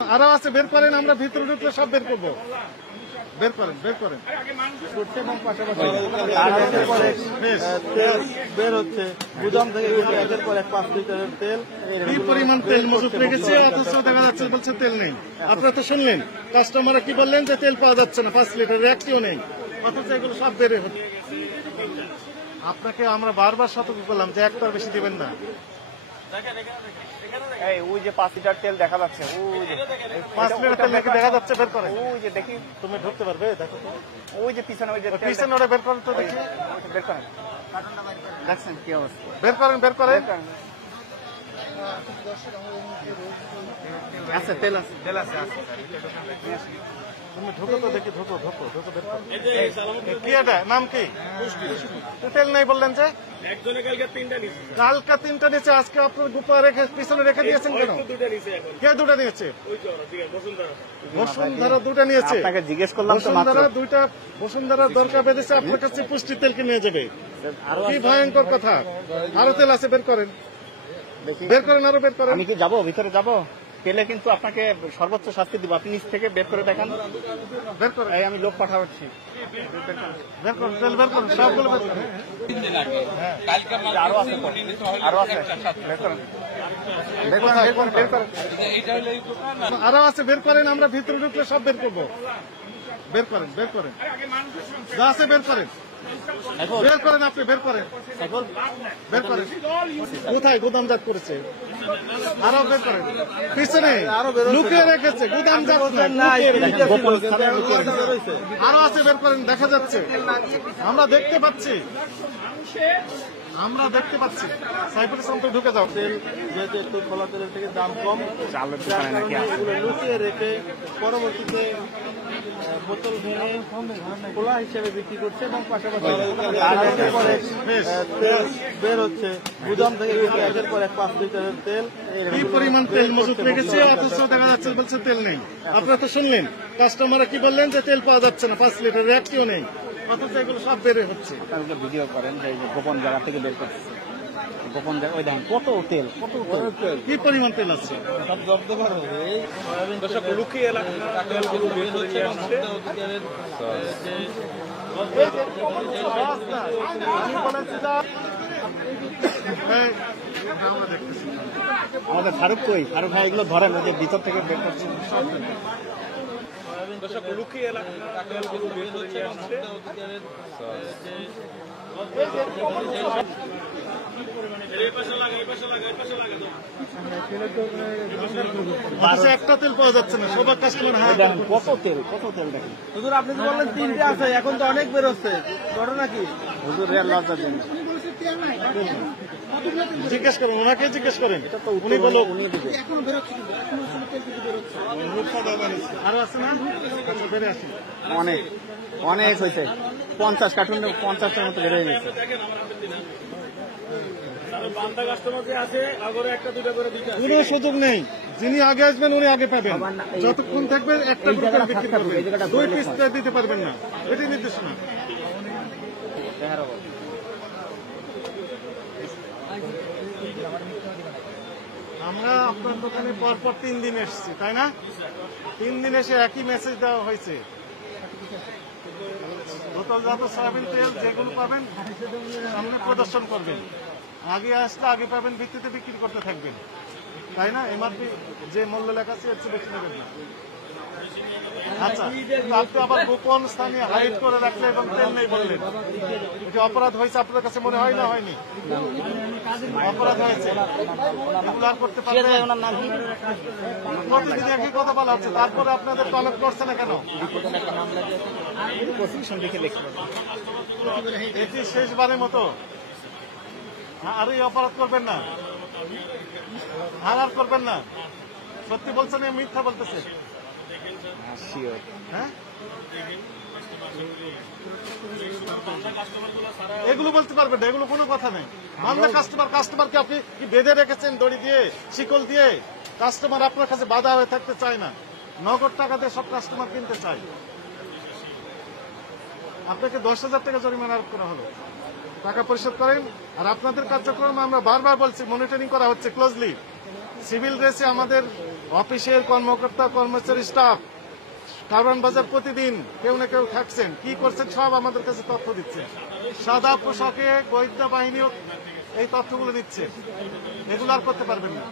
আরো আছে, বের করেন, আমরা ভিতরে ঢুকলে সব বের করবো। বের করেন, বের করেন। তেল বের হচ্ছে গুদাম থেকে, একের পর এক 5 লিটারের তেল। কি পরিমাণ তেল মজুত রেখেছে, অথচ দেখা যাচ্ছে বলছে তেল নেই। আপনারা তো শুনলেন কাস্টমার কি বললেন যে তেল পাওয়া যাচ্ছে না, 5 লিটারের একটিও নেই, অথচ এগুলো সব বেড়ে হচ্ছে। আপনাকে আমরা বারবার সতর্ক করলাম যে একটার বেশি দিবেন না। ওই যে 5 লিটার তেল দেখা যাচ্ছে, ওই যে 5 লিটার তেল নাকি দেখা যাচ্ছে, বের করেন। ওই যে দেখি, তুমি ঢুকতে পারবে? দেখো তো ওই যে পিছনে, ওই যে পিছনে ওটা বের করেন তো দেখি। বের করেন, দেখছেন কি অবস্থা? বের করেন, বের করেন। আছে তেল, আছে তেল, আছে। তুমি ঢুকো তো দেখি, ঢুকো ঢুকো ঢুকো, বের করো। কি এটা, নাম কি? তেল নেই বললেন যে? কালকে 3টা নিচে, আজকে আপনার গুপা রেখে পিছনে রেখে দিয়েছেন কেন? কে 2টা নিয়েছে? বসুন্ধরা 2টা নিয়েছে। আপনাকে জিজ্ঞেস করলাম তো মাত্র। বসুন্ধরা 2টা, বসুন্ধরার দরকার বেঁধেছে, আপনার কাছে পুষ্টি তেলকে নিয়ে যাবে। কি ভয়ঙ্কর কথা। আরো তেল আছে, বের করেন, বের করেন, আরো বের করেন। আমি কি যাবো ভিতরে? যাবো পেলে কিন্তু আপনাকে সর্বোচ্চ শাস্তি দিব। আপনি নিচ থেকে বের করে দেখান, বের করেন। এই আমি লোক পাঠাচ্ছি। বের করেন, তেল বের করেন, সবগুলো বের করেন। আরো আছে তো, আরো আছে, বের করেন, বের করেন, বের করেন, বের করেন। আরো আছে, বের করেন, আমরা ভিতরে ঢুকলে সব বের করবো। বের করেন, বের করেন, যা আছে বের করেন, বের করেন, আপনি বের করেন, বের করেন। কোথায় গুদামজাত করেছে? আরো বের করেন, পিছনে লুকিয়ে রেখেছে, গুদামজাত নাই। আরো আছে, বের করেন, দেখা যাচ্ছে, আমরা দেখতে পাচ্ছি, আমরা দেখতে পাচ্ছি। সাইফুল ইসলাম তো ঢুকে যাও। তেল যেহেতু একটু খোলা তেলের থেকে দাম কম, এগুলো লুকিয়ে রেখে পরবর্তীতে বোতল ভেঙে খোলা হিসেবে বিক্রি করছে এবং পাশাপাশি তেল বের হচ্ছে গুদাম থেকে, একের পর এক 5 লিটারের তেল। কি পরিমাণ তেল মজুত রেখেছে, অথচ দেখা যাচ্ছে বলছে তেল নেই। আপনারা তো শুনলেন কাস্টমাররা কি বললেন যে তেল পাওয়া যাচ্ছে না, 5 লিটারের একটিও নেই, অথচ এগুলো সব বেড়ে হচ্ছে। আপনারা ভিডিও করেন যে গোপন জায়গা থেকে বের করতেছে, গোপন জায়গা। ওই দেখেন কত তেল, কত তেল, কি পরিমাণ তেল আছে। সব জব্দ করা হবে। লুকিয়ে আমাদের ফারুক কই? ফারুক ভাই এগুলো ধরেন, ওই যে ভিতর থেকে বের করছে। লুকিয়ে একটা তেল পাওয়া যাচ্ছে না, সবার কাস্টমার কত তেল, কত তেল দেখেন। হুজুর আপনি তো বললেন 3টে আছে, এখন তো অনেক বেরোচ্ছে, ঘটনা কি? হুজুর রেল লজ্জা দেন। জিজ্ঞেস করেন, ওনাকে জিজ্ঞেস করেন, এটা তো উনি বলো। এখনো বেরোচ্ছে, কিন্তু এখনো আসলে তেল কিন্তু বেরোচ্ছে। আরো আছে না? আচ্ছা, বেড়ে আসি। অনেক অনেক হয়েছে, 50 কার্টুন, 50টার মতো বের হয়ে গেছে। কোনো সুযোগ নেই, যিনি আগে আসবেন উনি আগে পাবেন, যতক্ষণ থাকবেন একটা গ্রুপের বিক্রি করবেন, 2 পিস দিতে পারবেন না, এটাই নির্দেশনা। আমরা আপনার দোকানে পরপর 3 দিন এসেছি, তাই না? 3 দিন এসে একই মেসেজ দেওয়া হয়েছে। বোতলজাত সয়াবিন তেল যেগুলো পাবেন সামনে প্রদর্শন করবেন, আগে আসলে আগে পাবেন, ভিত্তিতে বিক্রি করতে থাকবেন, তাই না? এমআরপি যে মূল্য লেখা আছে এর চেয়ে বেশি নেবেন না। আচ্ছা, আপনি আবার গোপন স্থানে হাইড করে রাখলে এবং তেল নেই বললেন, এটা অপরাধ হয়েছে আপনার কাছে মনে হয় না? হয়নি? অপরাধ হয়েছে, এগুলো আর করতে পারবেন? প্রতিদিন একই কথা বলা হচ্ছে, তারপরে আপনাদের তলব করছে না কেন? এটি শেষবারের মতো, আর এই অপরাধ করবেন না, আর করবেন না। সত্যি বলছেন, মিথ্যা বলতেছে? হ্যাঁ, এগুলো বলতে পারবেন না, এগুলো কোনো কথা নেই। আমরা কাস্টমারকে আপনি কি বেঁধে রেখেছেন দড়ি দিয়ে, শিকল দিয়ে? কাস্টমার আপনার কাছে বাধা হয়ে থাকতে চায় না, নগদ টাকা দিয়ে সব কাস্টমার কিনতে চায়। আপনাকে 10,000 টাকা জরিমানা আরোপ করা হলো, টাকা পরিশোধ করেন। আর আপনাদের কার্যক্রম আমরা বারবার বলছি, মনিটরিং করা হচ্ছে ক্লোজলি। সিভিল রেসে আমাদের অফিসের কর্মকর্তা কর্মচারী স্টাফ কারওয়ান বাজার প্রতিদিন কেউ না কেউ থাকছেন, কি করছেন সব আমাদের কাছে তথ্য দিচ্ছে। সাদা পোশাকে গোয়েন্দা বাহিনীও এই তথ্যগুলো দিচ্ছে। এগুলো আর করতে পারবেন না।